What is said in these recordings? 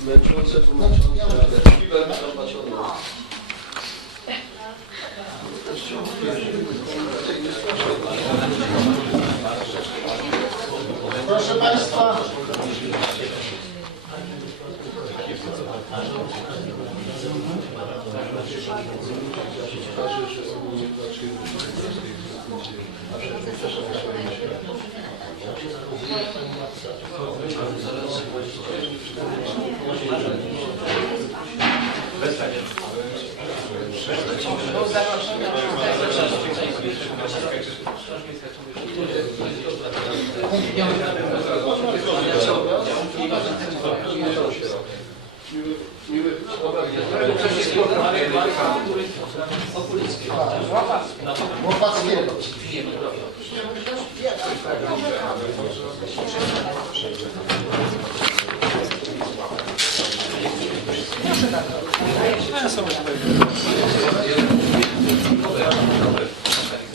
Męczące, tłumaczące, ale piwem zobaczone. Proszę Państwa, Punkt piąty. Łopackiego.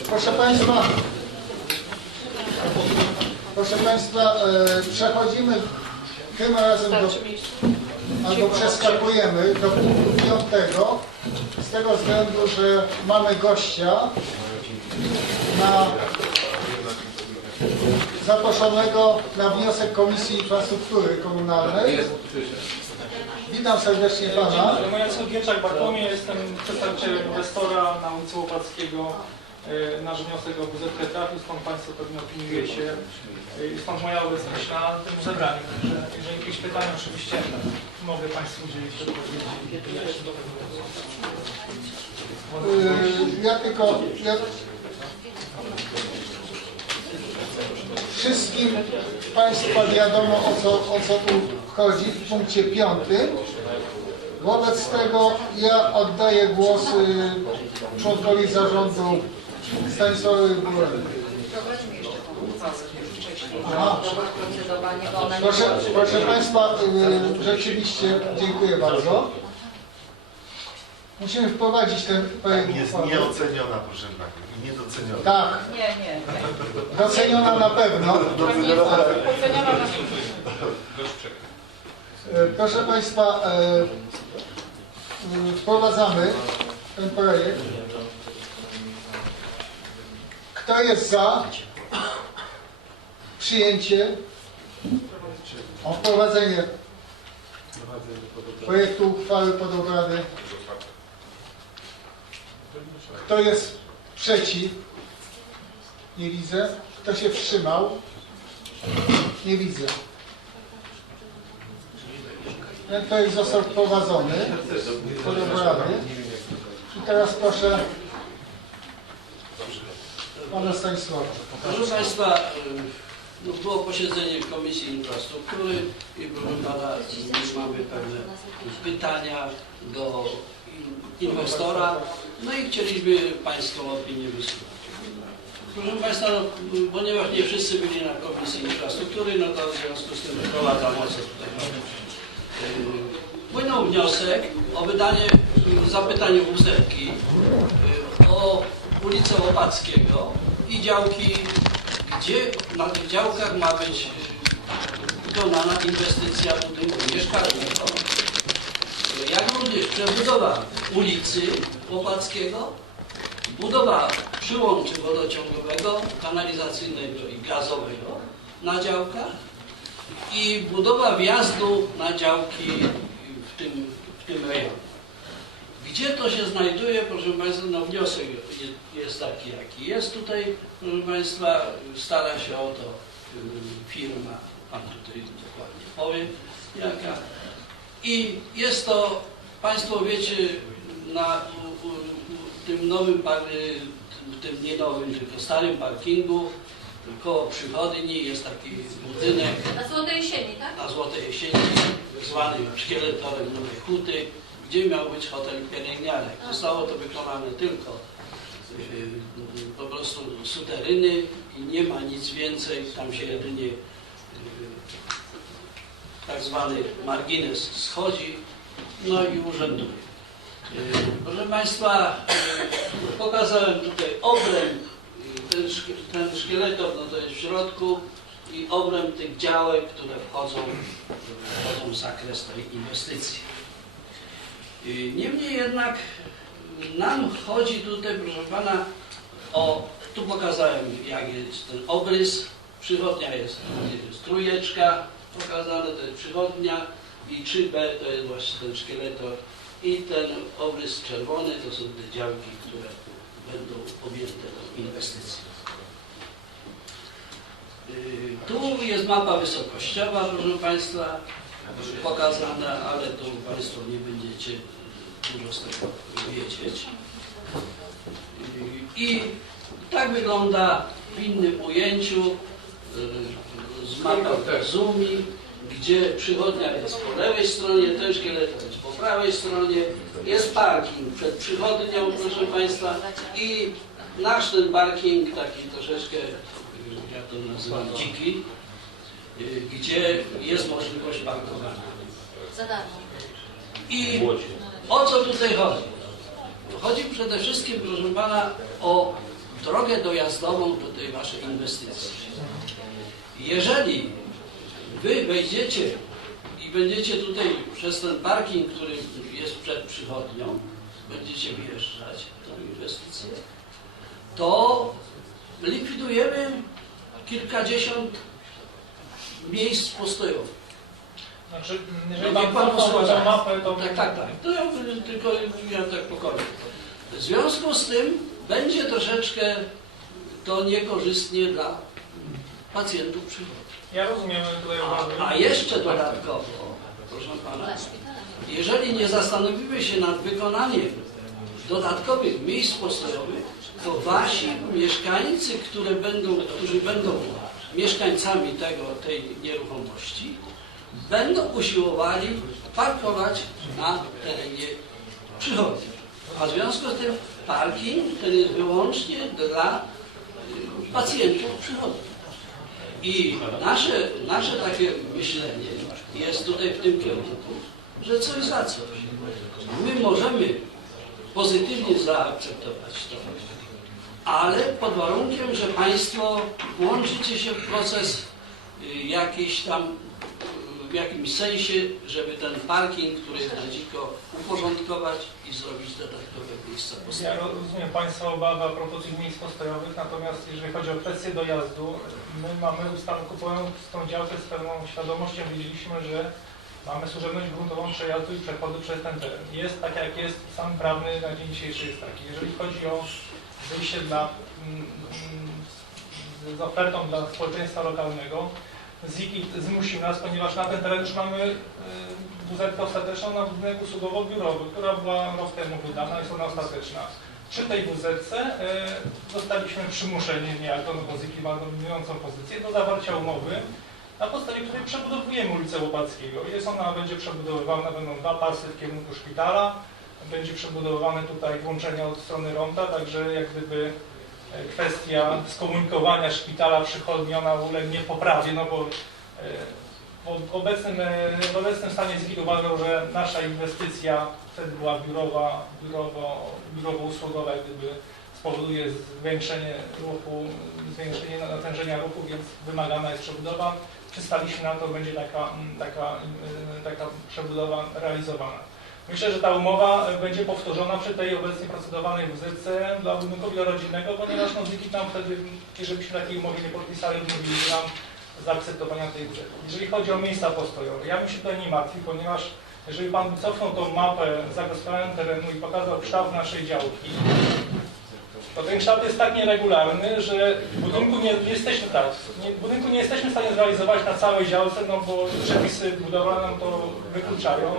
Proszę Państwa, proszę Państwa, e, przechodzimy tym razem do, albo przeskakujemy do punktu piątego, z tego względu, że mamy gościa na zaproszonego na wniosek Komisji Infrastruktury Komunalnej. Witam serdecznie Pana. Moja nazwa Gierczak Bartłomiej, jestem przedstawicielem inwestora na ulicy Łopackiego. E, Nasz wniosek o WZK trafił, stąd Państwo pewnie opiniujecie e, stąd moja obecność na tym zebraniu. Także jeżeli jakieś pytania, oczywiście mogę Państwu udzielić odpowiedzi. Ja tylko, ja... Wszystkim Państwa wiadomo o co, o co tu chodzi w punkcie piątym. Wobec tego ja oddaję głos yy, członkowi zarządu Procedowanie, bo ona nie Proszę, proszę Państwa, yy, rzeczywiście dziękuję bardzo. Musimy wprowadzić ten projekt Jest uchwały. nieoceniona, proszę Pani, i niedoceniona. Tak, Nie, nie, nie. doceniona na pewno. Na E, Proszę Państwa, e, e, wprowadzamy ten projekt. Kto jest za przyjęcie o wprowadzenie projektu uchwały pod obrady? Kto jest przeciw? Nie widzę. Kto się wstrzymał? Nie widzę. Ten projekt został wprowadzony pod obrady. I teraz proszę pana Stanisława. Proszę Państwa, y, no było posiedzenie Komisji Infrastruktury i proszę Pana, mamy pewne pytania do in- inwestora, no i chcieliśmy Pańską opinię wysłuchać. Proszę Państwa, no, ponieważ nie wszyscy byli na Komisji Infrastruktury, no to w związku z tym co tutaj. Y, Płynął wniosek o wydanie y, zapytań y, o ulicę Łopackiego i działki, gdzie na tych działkach ma być wykonana inwestycja budynku mieszkalnego, jak również przebudowa ulicy Łopackiego, budowa przyłączy wodociągowego, kanalizacyjnego i gazowego na działkach i budowa wjazdu na działki w tym, w tym rejonie. Gdzie to się znajduje, proszę Państwa, no wniosek je- jest taki, jaki jest tutaj, proszę Państwa, stara się o to y, firma, Pan tutaj dokładnie powie, jaka. I jest to, Państwo wiecie, na u, u, tym nowym, tym nie nowym, tylko starym parkingu, koło przychodni jest taki budynek, Na Złotej Jesieni, tak? na Złotej Jesieni, zwany szkieletorem Nowej Huty, gdzie miał być hotel pielęgniarek. Zostało to wykonane tylko yy, po prostu suteryny i nie ma nic więcej, tam się jedynie yy, tak zwany margines schodzi, no i urzęduje. Yy, Proszę Państwa, pokazałem tutaj obręb, ten, ten no to jest w środku, i obręb tych działek, które wchodzą, wchodzą w zakres tej inwestycji. Y, Niemniej jednak nam chodzi tutaj, proszę Pana, o, tu pokazałem jak jest ten obrys, przychodnia jest, jest trójeczka pokazane, to jest przychodnia i 3B to jest właśnie ten szkieletor i ten obrys czerwony to są te działki, które będą objęte tą inwestycją. Y, Tu jest mapa wysokościowa, proszę Państwa, pokazana, ale to Państwo nie będziecie dużo z tego wiedzieć. I tak wygląda w innym ujęciu y, z mapą Zumi, gdzie przychodnia jest po lewej stronie, ten szkielet jest po prawej stronie, jest parking przed przychodnią, proszę Państwa, i nasz ten parking, taki troszeczkę, y, ja to nazywam dziki, gdzie jest możliwość parkowania. Za darmo. I o co tutaj chodzi? Chodzi przede wszystkim, proszę Pana, o drogę dojazdową do tej Waszej inwestycji. Jeżeli Wy wejdziecie i będziecie tutaj przez ten parking, który jest przed przychodnią, będziecie wjeżdżać w tę inwestycję, to likwidujemy kilkadziesiąt miejsc postojowych. Znaczy, jeżeli No, pan posłucha. tą mapę, to... Tak, tak, tak. To ja tylko ja tak pokoju. W związku z tym będzie troszeczkę to niekorzystnie dla pacjentów przychodni. Ja rozumiem. A, a jeszcze dodatkowo, proszę pana, jeżeli nie zastanowimy się nad wykonaniem dodatkowych miejsc postojowych, to wasi mieszkańcy, które będą, którzy będą mieszkańcami tego, tej nieruchomości, będą usiłowali parkować na terenie przychodni. A w związku z tym parking ten jest wyłącznie dla y, pacjentów przychodni. I nasze, nasze takie myślenie jest tutaj w tym kierunku, że coś za coś. My możemy pozytywnie zaakceptować to, ale pod warunkiem, że Państwo włączycie się w proces y, jakiś tam, y, w jakimś sensie, żeby ten parking, który jest na dziko, uporządkować i zrobić dodatkowe miejsca Ja postojowe. rozumiem Państwa obawy a propos tych miejsc postojowych, natomiast jeżeli chodzi o kwestię dojazdu, my mamy ustawę, kupując tą działkę z pełną świadomością, wiedzieliśmy, że mamy służebność gruntową przejazdu i przechodu przez ten teren. Jest tak jak jest, stan prawny na dzień dzisiejszy jest taki. Jeżeli chodzi o wyjście dla, mm, mm, z ofertą dla społeczeństwa lokalnego, ZIKI zmusił nas, ponieważ na ten teren już mamy y, WZ ostateczną na budynek usługowo-biurowy, która była rok temu wydana, jest ona ostateczna. Przy tej WZ y, zostaliśmy przymuszeni niejako, no bo ZIKI ma dominującą pozycję, do zawarcia umowy, na podstawie której przebudowujemy ulicę Łopackiego. Jest ona, będzie przebudowywana, będą dwa pasy w kierunku szpitala, będzie przebudowane tutaj włączenia od strony Ronda, także jak gdyby e, kwestia skomunikowania szpitala przychodni, ona ulegnie poprawie, no bo e, w obecnym, e, w obecnym stanie ZGIT uważał, że nasza inwestycja wtedy była biurowa, biurowo, biurowo-usługowa, jak gdyby spowoduje zwiększenie ruchu, zwiększenie natężenia ruchu, więc wymagana jest przebudowa. Przystaliśmy na to, będzie taka, taka, taka przebudowa realizowana. Myślę, że ta umowa e, będzie powtórzona przy tej obecnie procedowanej WZC dla budynku wielorodzinnego, ponieważ no, ZIKI nam wtedy, żebyśmy takiej umowy nie podpisali, odmówili nam zaakceptowania tej WZC. Jeżeli chodzi o miejsca postojowe, ja bym się tutaj nie martwił, ponieważ jeżeli Pan cofnął tą mapę zagospodarowania terenu i pokazał kształt naszej działki, to ten kształt jest tak nieregularny, że w budynku nie, nie jesteśmy tak, nie, budynku nie jesteśmy w stanie zrealizować na całej działce, no bo przepisy budowlane nam to wykluczają.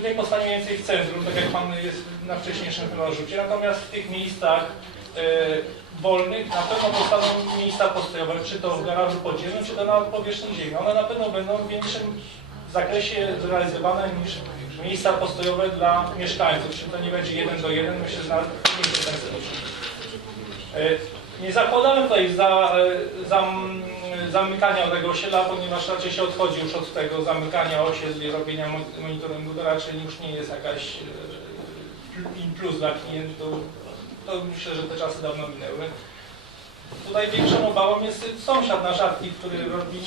Budynek powstanie więcej w centrum, tak jak Pan jest na wcześniejszym chyba natomiast w tych miejscach e, wolnych na pewno powstaną miejsca postojowe, czy to w garażu podziemnym, czy to na powierzchni ziemi. One na pewno będą w większym zakresie zrealizowane niż miejsca postojowe dla mieszkańców. Czy to nie będzie jeden do jeden, myślę, że nawet stosunek. E, Nie zakładałem tutaj za, e, zam, zamykania tego osiedla, ponieważ raczej się odchodzi już od tego zamykania osiedli i robienia mo- monitoringu, to raczej już nie jest jakaś e, in plus dla klientów. To myślę, że te czasy dawno minęły. Tutaj większą obawą jest sąsiad nasz Aktiv, który robi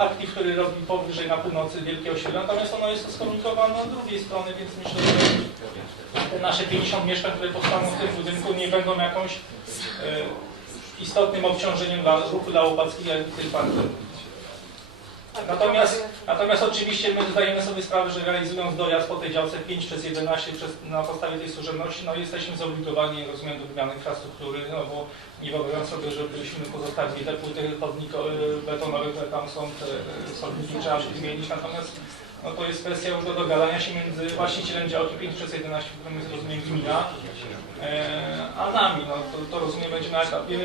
aktyw, który robi powyżej na północy Wielkie Osiedle, natomiast ono jest skomunikowane od drugiej strony, więc myślę, że te nasze 50 mieszkań, które powstaną w tym budynku nie będą jakąś y, istotnym obciążeniem dla ruchu dla Łopackiej i tej partii. Natomiast, natomiast oczywiście my zdajemy sobie sprawę, że realizując dojazd po tej działce 5 przez 11 przez, na podstawie tej służebności, no jesteśmy zobligowani, rozumiem, do wymiany infrastruktury, no bo nie wyobrażam sobie, żebyśmy pozostawili te płyty chodniko- y, betonowe, które tam są, te y, solniki trzeba wymienić, natomiast no to jest kwestia już do dogadania się między właścicielem działki 5 przez 11, którym jest rozumiem gmina, e, a nami. No, to, to rozumiem będzie na etapie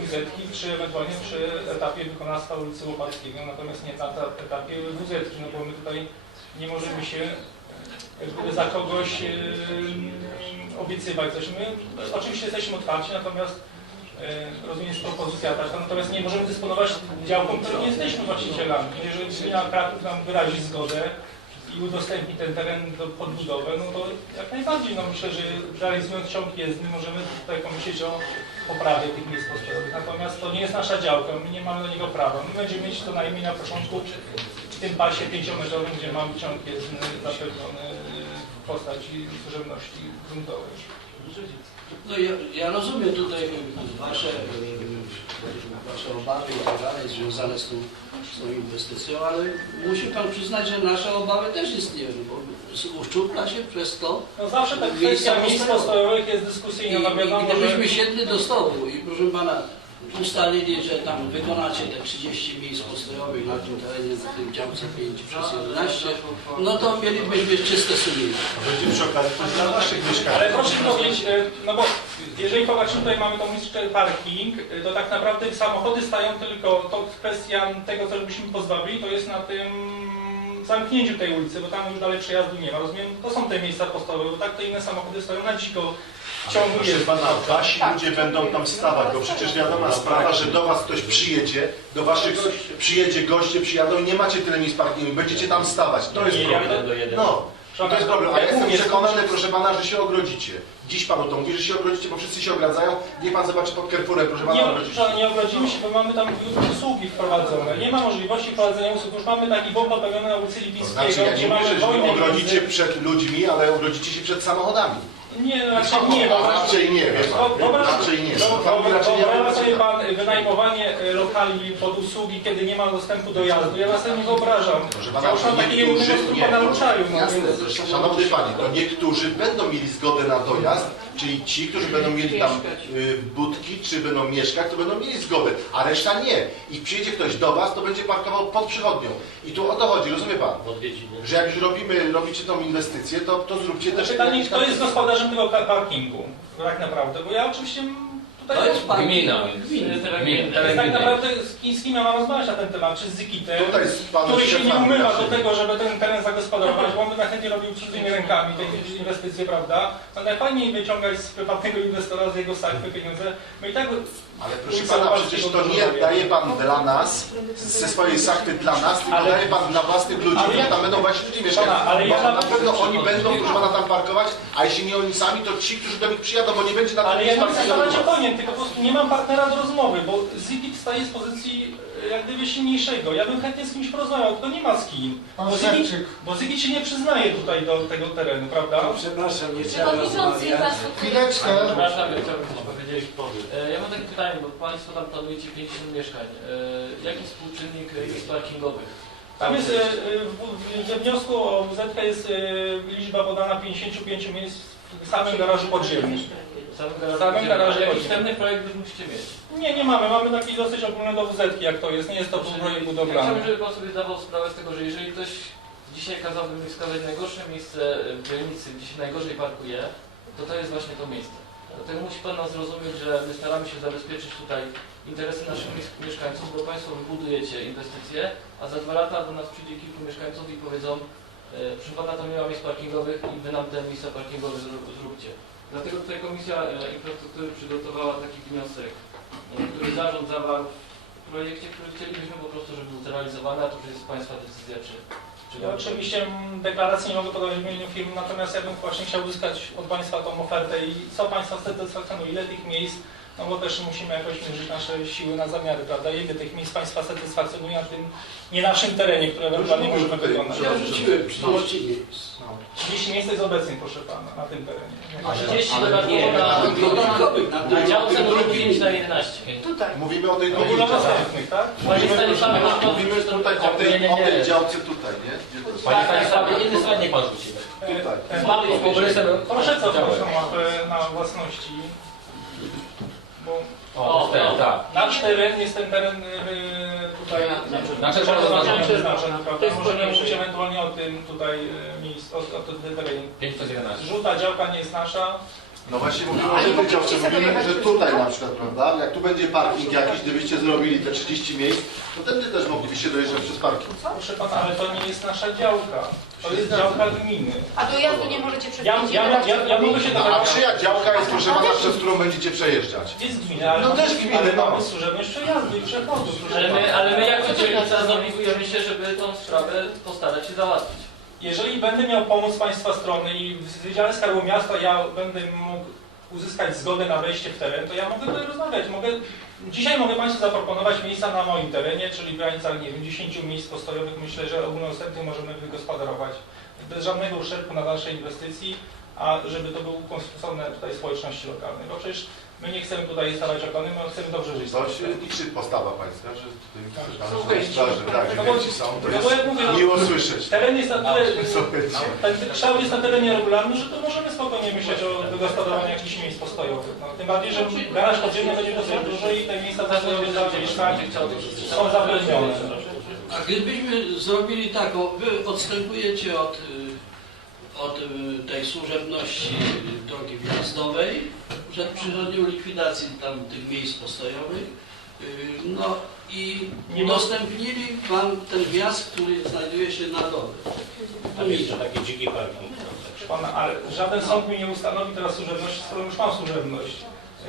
wizetki, czy ewentualnie przy etapie wykonawstwa ulicy Łopackiego, natomiast nie na ta- etapie wuzetki, no bo my tutaj nie możemy się jakby za kogoś e, obiecywać coś. My oczywiście jesteśmy otwarci, natomiast e, rozumiem jest propozycja taka, natomiast nie możemy dysponować działką, której nie jesteśmy właścicielami. Jeżeli gmina Kraków nam wyrazi zgodę i udostępni ten teren do podbudowę, no to jak najbardziej, no myślę, że realizując ciąg jezdny możemy tutaj pomyśleć o poprawie tych miejsc postojowych. Natomiast to nie jest nasza działka, my nie mamy do niego prawa. My będziemy mieć to najmniej na początku w tym pasie pięciometrowym, gdzie mamy ciąg jezdny zapewniony w postaci służebności gruntowej. No ja, ja rozumiem tutaj wasze, wasze obawy i tak dalej związane z tą, z tą inwestycją, ale musi pan przyznać, że nasze obawy też istnieją, bo uszczupla się przez to No zawsze ta kwestia miejsc postojowych. jest i, dyskusyjna, no wiadomo, i że... gdybyśmy siedli do stołu i proszę pana ustalili, że tam wykonacie te 30 miejsc postojowych na tym terenie, na tym działce 5 przez 11, no to mielibyśmy czyste sumienie. Będzie przy okazji coś dla waszych mieszkańców. Ale proszę powiedzieć, e, no bo jeżeli popatrzymy, tutaj mamy tą mistrzę parking, e, to tak naprawdę samochody stają tylko, to kwestia tego, co byśmy pozbawili, to jest na tym zamknięciu tej ulicy, bo tam już dalej przejazdu nie ma, rozumiem? To są te miejsca postojowe, bo tak to inne samochody stoją na dziko w ciągu Proszę pana, wasi ludzie będą tam stawać, bo przecież wiadoma sprawa, że do was ktoś przyjedzie, do waszych przyjedzie goście, przyjadą i nie macie tyle miejsc parkingu, będziecie tam stawać. To jest problem. No, i to jest problem. A ja jestem przekonany, proszę pana, że się ogrodzicie. Dziś panu to mówię, że się ogrodzicie, bo wszyscy się ogradzają. Niech pan zobaczy pod Carrefourem, proszę pana, Nie, ogrodzicie. że nie ogrodzimy się, bo mamy tam usługi wprowadzone. Nie ma możliwości wprowadzenia usług. Już mamy taki bomb popełniony na ulicy To znaczy, ja gdzie nie mamy mówię, że wojnę nie ogrodzicie między- przed ludźmi, ale ogrodzicie się przed samochodami. Nie, no raczej nie. bo- Raczej nie, wie pan. Wyobraź- Raczej nie. Pan raczej nie. Wyobraża sobie pan wynajmowanie e, lokali pod usługi, kiedy nie ma dostępu do jazdy. Ja sobie nie wyobrażam. Proszę pana, Ja już mam takie niektórzy, nie, pana nauczają. No, jasne, więc- szanowny panie, to niektórzy będą mieli zgodę na dojazd, czyli ci, którzy będą mieli tam y, budki, czy będą mieszkać, to będą mieli zgodę, a reszta nie. I przyjedzie ktoś do was, to będzie parkował pod przychodnią. I tu o to chodzi, rozumie pan? Że jak już robimy, robicie tą inwestycję, to, to zróbcie też... Pytanie, jakieś kto jest gospodarzem tego parkingu? Tak naprawdę, bo ja oczywiście tutaj... To jest pan. Gmina. Tak naprawdę z kim, z kim ja mam rozmawiać na ten temat? Czy z Zikitem? Tutaj z panem który się nie szefami umywa do tego, żeby ten teren zagospodarować, bo on by chętnie robił cudzymi rękami te inwestycje, prawda? No najfajniej wyciągać z prywatnego inwestora z jego sakwy pieniądze. My i tak Ale proszę pana, przecież to nie daje pan dla nas, ze swojej sakwy dla nas, tylko Ale- daje pan dla własnych ludzi, Ale którzy ja- tam będą właśnie ludzie mieszkać. Pana, ale ja Bo na- pewno oni będą, proszę pana, tam parkować, a jeśli nie oni sami, to ci, którzy do nich przyjadą, bo nie będzie na tym Ale ja nie chcę stawać oponiem, tylko po prostu nie mam partnera do rozmowy, bo Zigit staje z pozycji e, jak gdyby silniejszego. Ja bym chętnie z kimś porozmawiał, tylko nie ma z kim. Pan Bo Szewczyk. bo Zigit się nie przyznaje tutaj do tego terenu, prawda? Przepraszam, nie trzeba Przewodniczący rozmawiać. infrastruktury. Chwileczkę. Przepraszam, ja chciałbym coś powiedzieć. E, Ja mam takie pytanie, bo Państwo tam planujecie 50 mieszkań. E, Jaki współczynnik miejsc parkingowych? Tam jest, e, we wniosku o WZ jest liczba podana 55 miejsc w samym garażu podziemnym. W samym garażu. samym podziemnym. garażu projekt już musicie mieć. Nie, nie mamy. Mamy taki dosyć ogólny do WZ, jak to jest. Nie jest to projekt Ja budowlany. chciałbym, żeby Pan sobie zdawał sprawę z tego, że jeżeli ktoś dzisiaj kazałby mi wskazać najgorsze miejsce w dzielnicy, gdzie się najgorzej parkuje, to to jest właśnie to miejsce. Dlatego musi Pan zrozumieć, że my staramy się zabezpieczyć tutaj interesy naszych mies- mieszkańców, bo Państwo wybudujecie inwestycje, a za dwa lata do nas przyjdzie kilku mieszkańców i powiedzą e, proszę Pana, tam nie ma miejsc parkingowych i Wy nam te miejsca parkingowe zró- zróbcie. Dlatego tutaj Komisja e, Infrastruktury przygotowała taki wniosek, e, który zarząd zawarł projekcie, który chcielibyśmy po prostu, żeby był zrealizowany, a to już jest Państwa decyzja, czy... oczywiście deklaracji nie mogę podać w imieniu firmy, natomiast ja bym właśnie chciał uzyskać od Państwa tą ofertę i co Państwa satysfakcjonuje, ile tych miejsc, no bo też musimy jakoś mierzyć nasze siły na zamiary, prawda? Ile tych miejsc Państwa satysfakcjonuje na tym nie naszym terenie, które ewentualnie możemy tutaj, wykonać. że- Ja rzuciłem 30 miejsc. 30 miejsc jest obecnie, proszę Pana, na tym terenie. A 30 dodatkowo na, Dodatkowych na działce może 9 na 11. Tutaj. Mówimy o tej drugiej następnych, tak? Panie Stanisławie, Mówimy tutaj o tej, o tej działce tutaj, nie? Panie Stanisławie, inny slajd niech pan rzuci. Tutaj. Proszę cofnąć na własności, bo O, ten, tak. nasz teren jest ten teren y, tutaj Na czerwono zaznaczony. prawda? Możemy mówić ewentualnie o tym tutaj y, miejsc, o, o tym terenie. 5 plus 11. Żółta działka nie jest nasza, No właśnie mówimy o działce, mówimy, że tutaj na przykład, prawda? Jak tu będzie parking jakiś, gdybyście zrobili te 30 miejsc, to wtedy też moglibyście dojeżdżać przez parking. proszę pana, ale to nie jest nasza działka, to jest działka gminy. A dojazdu nie możecie Ja, przeprowadzić. ja, ja, ja mogę się No, a dowiedzieć, czyja działka jest, pana, przez którą będziecie przejeżdżać? jest gmina, ale No też gminy, ale no. mamy służebność przejazdu i przechodu, proszę Ale my, ale my jako dzielnica zobowiązujemy się, żeby tą sprawę postarać się załatwić. Jeżeli będę miał pomóc z Państwa strony i w Wydziale Skarbu Miasta ja będę mógł uzyskać zgodę na wejście w teren, to ja mogę tutaj rozmawiać. Mogę, dzisiaj mogę Państwu zaproponować miejsca na moim terenie, czyli w granicach, nie wiem, 10 miejsc postojowych. Myślę, że ogólnodostępnie możemy wygospodarować bez żadnego uszczerbku na naszej inwestycji, a żeby to było konstytucyjne tutaj społeczności lokalnej. Bo przecież my nie chcemy tutaj stawiać opony, my chcemy dobrze żyć. Się liczy postawa pańska, że tutaj że- chęci. że tak, że No są. To No jak mówię, jest no, miło słyszeć. teren jest na tyle... Chęci. Ten kształt jest na tyle nieregularny, że to możemy spokojnie myśleć o wygospodarowaniu jakichś miejsc postojowych. No, tym bardziej, że garaż podziemny będzie dosyć duży i te miejsca postojowe dla mieszkań są zapewnione. A gdybyśmy zrobili tak, o, wy odstępujecie od, y, od y, tej służebności drogi wjazdowej przed przychodnią likwidacji tam tych miejsc postojowych, y, no i udostępnili Wam ten wjazd, który znajduje się na dole. Tam jeszcze taki dziki parking. Pana, ale żaden sąd mi nie ustanowi teraz służebności, skoro już mam służebność. E,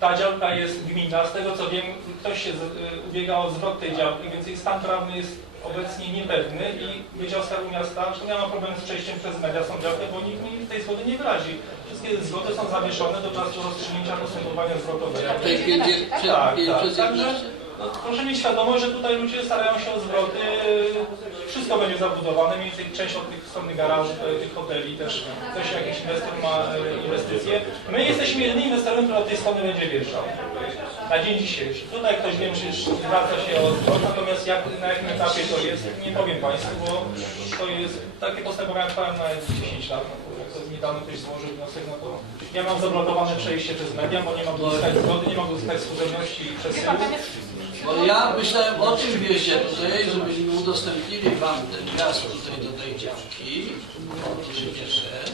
Ta działka jest gminna, z tego co wiem, ktoś się e, ubiega o zwrot tej działki, więc jej stan prawny jest obecnie niepewny i Wydział Skarbu Miasta, ja mam problem z przejściem przez media działkę, bo nikt mi tej zgody nie wyrazi. Wszystkie zgody są zawieszone do czasu rozstrzygnięcia postępowania zwrotowego. W tej 5 Tak, tak. 11? No, proszę mieć świadomość, że tutaj ludzie starają się o zwroty. Wszystko będzie zabudowane, mniej więcej część od tych strony garaży, te- tych hoteli też ktoś jakiś inwestor ma e, inwestycje. My jesteśmy jedynym inwestorem, który od tej strony będzie wjeżdżał. Na dzień dzisiejszy. Tutaj ktoś wiem, że zwraca się o zwrot, natomiast jak, na jakim etapie to jest, nie powiem Państwu, bo to jest, takie postępowania trwają nawet 10 lat. No, jak niedawno ktoś złożył wniosek, no to ja mam zablokowane przejście przez media, bo nie mogę uzyskać zgody, nie mogę uzyskać służebności przez sąd. Bo ja myślałem o tym wieście tutaj, żebyśmy udostępnili Wam ten wjazd tutaj do tej działki. Się cieszę.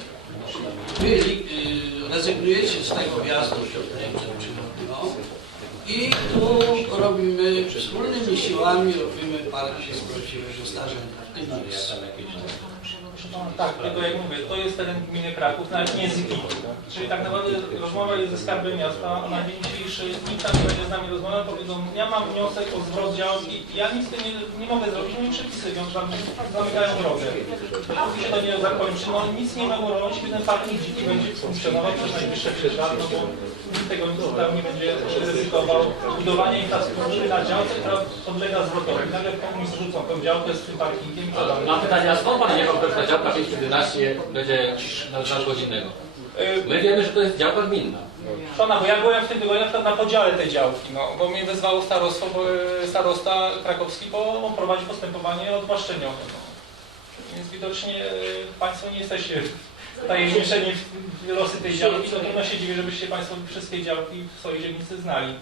Wy y, rezygnujecie z tego wjazdu przed przychodnią. I tu robimy wspólnymi siłami, robimy parking z w tym miejscu. Tak, tylko jak mówię, to jest teren gminy Kraków, nawet nie z GIT. Czyli tak naprawdę rozmowa jest ze skarbem miasta, na dzień dzisiejszy nikt tam nie będzie z nami rozmawiał, powiedzą, ja mam wniosek o zwrot działki, ja nic z tym nie, nie mogę zrobić, mi przepisy wiążą, zamykają drogę. Dopóki się to nie zakończy, no nic nie mogą robić, ten parking dziki będzie funkcjonował przez najbliższe 5 lat, no bo nikt tego tam nie będzie ryzykował. Budowanie infrastruktury na działce, która podlega zwrotowi. Nagle komuś zrzucą tą działkę z tym parkingiem dalej? Mam pytanie, a skąd pan ta działka 5 plus 11 będzie na nadgodzinnego? My wiemy, że to jest działka gminna. Szana, bo ja byłem w tym tygodniu na na podziale tej działki, no, bo mnie wezwało starostwo, bo e, starosta krakowski, bo on prowadzi postępowanie odwłaszczeniowe. No. Więc widocznie e, Państwo nie jesteście tajemniczeni w losy tej działki, to trudno się dziwię, żebyście Państwo wszystkie działki w swojej dzielnicy znali.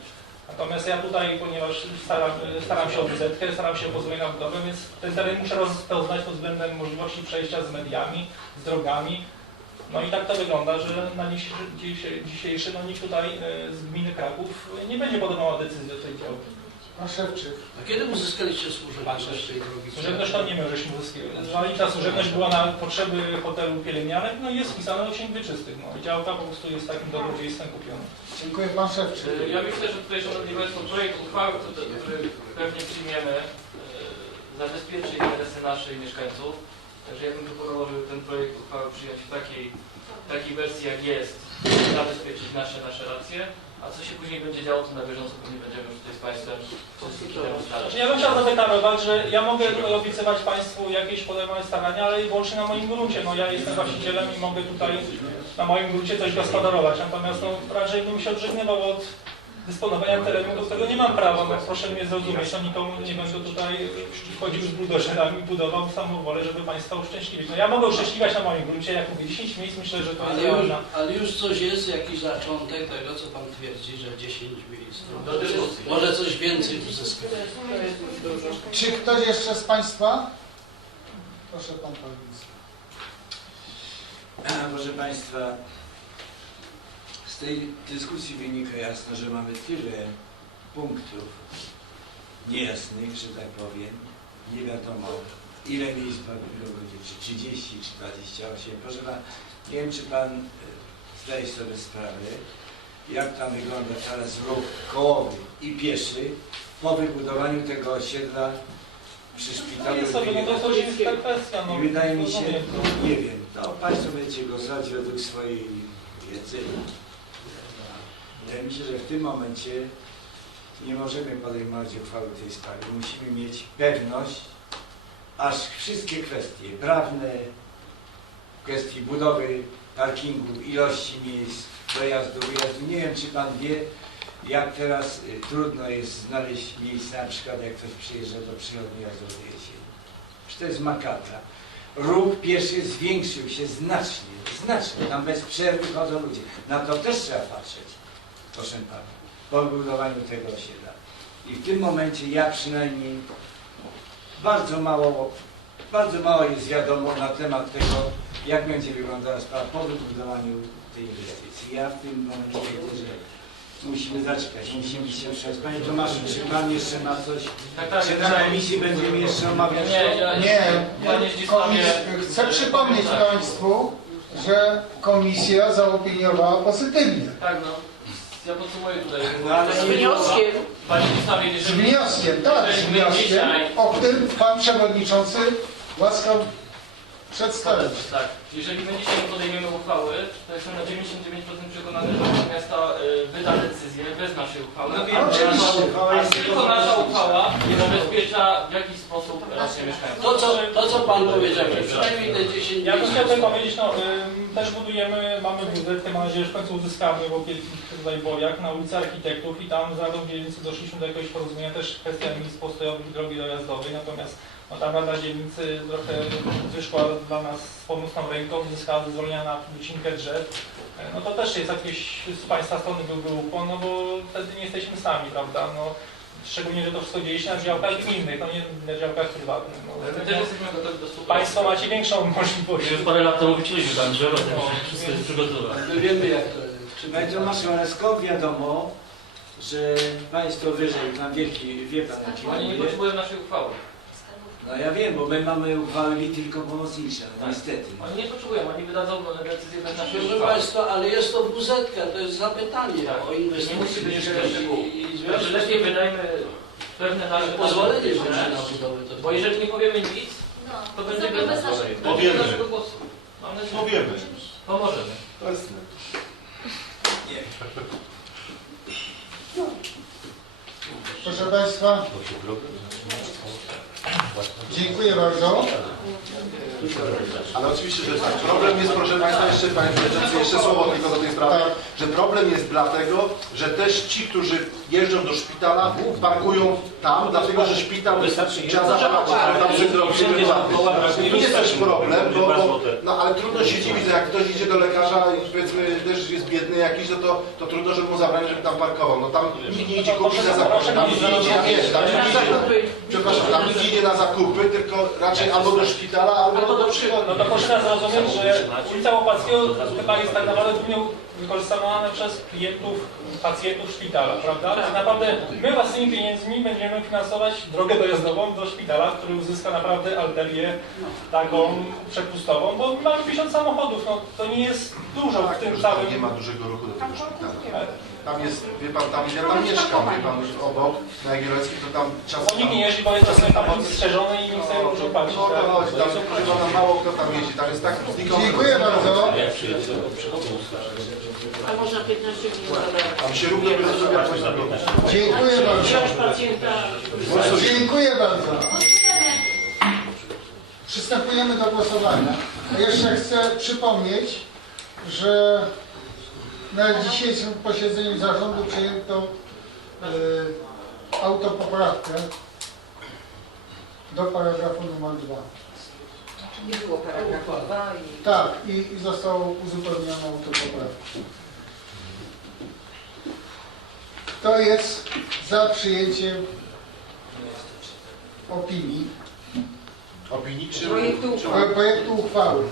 Natomiast ja tutaj, ponieważ staram, staram się o wyzetkę, staram się o pozwolenie na budowę, więc ten teren muszę rozpoznać pod względem możliwości przejścia z mediami, z drogami. No i tak to wygląda, że na dzisiejszy, dzisiejszy no nikt tutaj e, z gminy Kraków nie będzie podejmował decyzji o tej działki. Pan Szewczyk. A kiedy uzyskaliście służebność tej drogi? Służebność to nie my żeśmy uzyskali. Jeżeli ta służebność była na potrzeby hotelu pielęgniarek, no i jest wpisane do księg wieczystych. No i działka po prostu jest takim dobrodziejstwem kupiona. Dziękuję Pan Szewczyk. Y, Ja myślę, że tutaj, Szanowni Państwo, projekt uchwały, który pewnie przyjmiemy, y, zabezpieczy interesy naszych mieszkańców. Także ja bym proponował, żeby ten projekt uchwały przyjąć w takiej, takiej wersji, jak jest, zabezpieczyć nasze, nasze racje, a co się później będzie działo, to na bieżąco pewnie będziemy już tutaj z Państwem. Znaczy, ja bym chciał zadeklarować, że ja mogę obiecywać Państwu jakieś podejmowane starania, ale i wyłącznie na moim gruncie. No ja jestem właścicielem i mogę tutaj na moim gruncie coś gospodarować. Natomiast no, raczej bym się odżegnywał od dysponowania terenu, do którego nie mam prawa. No, proszę mnie zrozumieć, to nikomu nie będę tutaj wchodził z buldożerami, budował samowolę, żeby Państwa uszczęśliwić. No ja mogę uszczęśliwiać na moim gruncie, jak mówię, 10 miejsc myślę, że to jest Ale już, realna. ale już coś jest, jakiś zaczątek tego, co Pan twierdzi, że 10 miejsc. Do dyskusji. Może coś więcej uzyskać. Czy ktoś jeszcze z Państwa? Proszę Pan Pawlicki. Proszę Państwa, z tej dyskusji wynika jasno, że mamy tyle punktów niejasnych, że tak powiem. Nie wiadomo, ile miejsc powinno być, czy 30, czy 28. Proszę Pana, nie wiem, czy Pan e, zdaje sobie sprawę, jak tam wygląda teraz ruch kołowy i pieszy po wybudowaniu tego osiedla przy No szpitalu. jest sobie, no to jest oczywista kwestia. No, I wydaje mi się, to. nie wiem, to Państwo będziecie głosować według swojej wiedzy. Wydaje mi się, że w tym momencie nie możemy podejmować uchwały w tej sprawie. Musimy mieć pewność, aż wszystkie kwestie prawne, kwestii budowy parkingu, ilości miejsc, dojazdu, wyjazdu. Nie wiem, czy Pan wie, jak teraz y, trudno jest znaleźć miejsce, na przykład jak ktoś przyjeżdża do przychodni jazdowej jesieni. Czy to jest makabra. Ruch pieszy zwiększył się znacznie, znacznie. Tam bez przerwy chodzą ludzie. Na to też trzeba patrzeć, proszę Pana, po budowaniu tego osiedla. I w tym momencie ja przynajmniej bardzo mało, bardzo mało jest wiadomo na temat tego, jak będzie wyglądała sprawa po wybudowaniu tej inwestycji. Ja w tym momencie widzę, że musimy zaczekać, musimy się przejść. Panie Tomaszu, czy Pan jeszcze ma coś? Tak, tak, Czy na komisji będziemy jeszcze omawiać Nie, ja, Nie, Zdzisławie... komis- chcę przypomnieć Państwu, że komisja zaopiniowała pozytywnie. Tak, no. Ja podsumuję tutaj. No, ale Z wnioskiem. Panie Z wnioskiem, tak, z wnioskiem, o którym Pan Przewodniczący łaskaw przedstawić. Tak, jeżeli my dzisiaj nie podejmiemy uchwały, to jestem na 99% przekonany, że Rada Miasta y, wyda decyzję bez naszej uchwały. No a wiem, oczywiście. nasza- uchwała A jest tylko nasza uchwała nie zabezpiecza w jakiś sposób rację mieszkańców. To co, to, co Pan powiedział, że przynajmniej te 10 Ja bym miejsc. chciał tutaj powiedzieć, no ym, też budujemy, mamy budżet, mam nadzieję, że w końcu uzyskamy w Okielkich tutaj bojach na ulicy Architektów i tam za rok dzielnicy doszliśmy do jakiegoś porozumienia też kwestia miejsc postojowych i drogi dojazdowej, natomiast no, tam Rada Dzielnicy trochę wyszła dla nas z pomocną ręką, uzyskała zezwolenia na wycinkę drzew. E, No to też jest jakieś z Państwa strony byłby ukłon, no bo wtedy nie jesteśmy sami, prawda? No, szczególnie, że to wszystko dzieje się na działkach gminnych, no nie na działkach prywatnych. No, My też jesteśmy gotowi do współpracy. Państwo macie większą możliwość. Już parę lat temu wycięliśmy tam drzewo, to wszystko jest przygotowane. My wiemy jak to jest. Czy Tomaszu, ale skąd wiadomo, że Państwo wyżej, tam wielki, wie Pan jaki Oni nie potrzebują naszej uchwały. No ja wiem, bo my mamy uchwały tylko pomocnicze, no Tak. niestety. Oni nie potrzebują, oni wydadzą decyzję bez naszej Proszę uchwały. Państwa, ale jest to buzetka, to jest zapytanie Tak. o Nie musi inwestycje być szczegółów. i, w związku z lepiej wydajmy pewne nasze pozwolenie nasze- będzie na budowę. To Bo jeżeli nie powiemy nic, No, to będzie bez bez naszych naszego, Powiemy. bez naszego głosu. Mam nadzieję. Powiemy. Pomożemy. To jest Proszę Państwa, dziękuję bardzo. Ale oczywiście, że jest tak. Problem jest, proszę Państwa, jeszcze Panie Przewodniczący, jeszcze słowo tylko do tej sprawy, Tak. że problem jest dlatego, że też ci, którzy jeżdżą do szpitala, parkują tam, dlatego że szpital ale tam syndrom jest też problem, bo, bo no ale trudno się dziwić, że jak ktoś idzie do lekarza i powiedzmy też jest biedny jakiś, no to, to trudno, żeby mu zabrać, żeby tam parkował. No tam nikt nie idzie kupić na zakupy, tam nikt nie idzie, wiesz, tam nikt nie idzie, przepraszam, tam nikt nie idzie na zakupy, tylko raczej albo do szpitala, albo do przychodni. No to proszę nas zrozumieć, że ulica Łopackiego chyba jest tak naprawdę głównie wykorzystywana przez klientów, pacjentów szpitala, prawda? Tak naprawdę my własnymi pieniędzmi będziemy finansować drogę dojazdową do szpitala, który uzyska naprawdę alterię taką przepustową, bo mamy 50 samochodów, no to nie jest dużo w tym Tam całym... nie ma dużego ruchu do tego szpitala. Tam jest, wie pan, tam ja tam mieszkam, wie pan, obok, na Jagiellońskiej, to tam czasem... Bo nikt nie jeździ, bo jest czasem tam strzeżony i nie chce dużo płacić. No to tak? chodzi, tam chyba na mało kto tam jeździ, tam jest tak znikąd. Dziękuję bardzo. A można 15 minut. Tam się równo będzie zrobiła coś. Dziękuję bardzo. Wziąć pacjenta. Dziękuję bardzo. Przystępujemy do głosowania. Jeszcze chcę przypomnieć, że na dzisiejszym posiedzeniu zarządu przyjęto y, autopoprawkę do paragrafu numer 2. Nie było paragrafu 2 i... Tak, i, i zostało uzupełnione autopoprawką. Kto jest za przyjęciem opinii, Opinii czy... Projektu uchwały. pro- projektu uchwały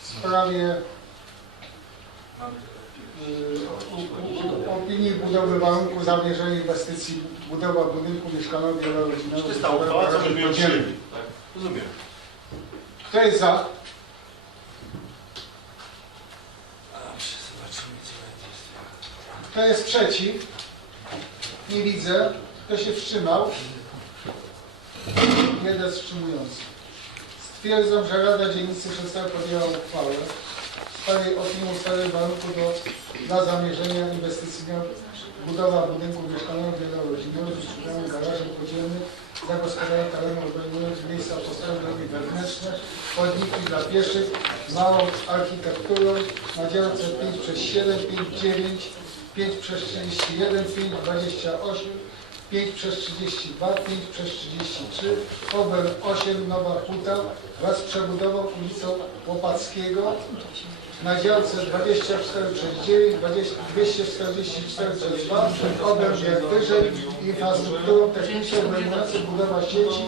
w sprawie opinii budowy warunku zamierzenia inwestycji budowa budynku mieszkalnego wielorodzinnego. To jest ta uchwała, co myśmy przyjęli? Rozumiem. Kto jest za? Kto jest przeciw? Nie widzę. Kto się wstrzymał? Jeden wstrzymujący. Stwierdzam, że Rada Dzielnicy Częstochowy podjęła uchwałę sprawie opinii ustawy warunku do, dla zamierzenia inwestycyjnego budowa budynku mieszkalnego wielorodzinnego z użytkowanym garażem podziemnym zagospodarowania terenu obejmując miejsca postojowe drogi wewnętrzne, chodniki dla pieszych, małą architekturą na działce 5 przez 7, 5, 9, 5 przez 31, 5, 28, 5 przez 32, 5 przez 33, Ober 8, Nowa Huta wraz z przebudową ulicą Łopackiego. Na działce 24 przez 9, 20, 244 przez 2, Ober jak wyżej, infrastrukturą techniczną obejmującą budowa sieci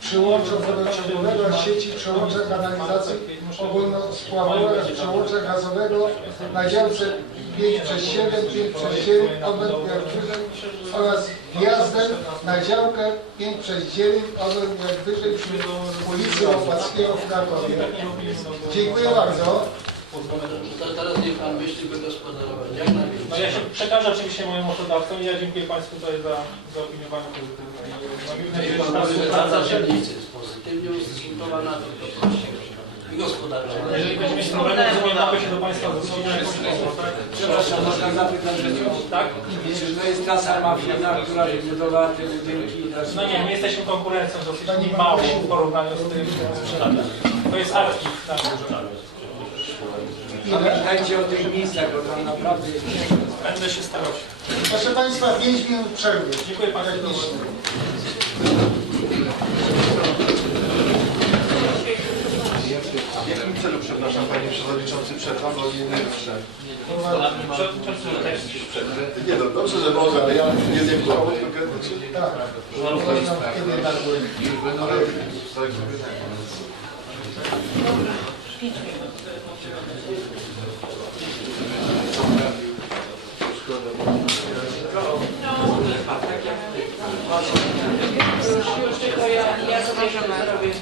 przyłącza wodociągowego, sieci przełącza kanalizacji ogólnospławowej oraz przełącza gazowego. Na działce 5 przez 7, 5 przez 9, obok jak wyżej oraz wjazdem na działkę 5 przez 9, obok jak wyżej przy ulicy Łopackiego w Krakowie. Dziękuję bardzo. To teraz niech Pan myśli wygospodarować. Jak najwięcej. No ja się przekażę oczywiście moim mocodawcom i ja dziękuję Państwu tutaj za zaopiniowanie pozytywne. I mam nadzieję, że ta Współpraca współpraca się... dzielnicy jest pozytywnie ustosunkowana do proszę Jeżeli będziemy mieć problemy, to się do Państwa zwrócić? Przepraszam, można zapytać, że Tak? czy to jest ta sama firma, która wybudowała te budynki? No nie, my jesteśmy konkurencją dosyć małą w porównaniu z tym sprzedawcą. To jest Arki, tak. Pamiętajcie o tych miejscach, bo tam naprawdę jest Będę się starał się. Proszę Państwa, 5 minut przerwy. Dziękuję Państwu. Technicznej. W jakim celu, przepraszam, panie przewodniczący, przerwam, bo nie wiem. Nie no, dobrze, że może, ale ja nie wiem, kto konkretnie, czy... Tak, można kiedy nagły. Tak, Już tylko ja, ja sobie zrobię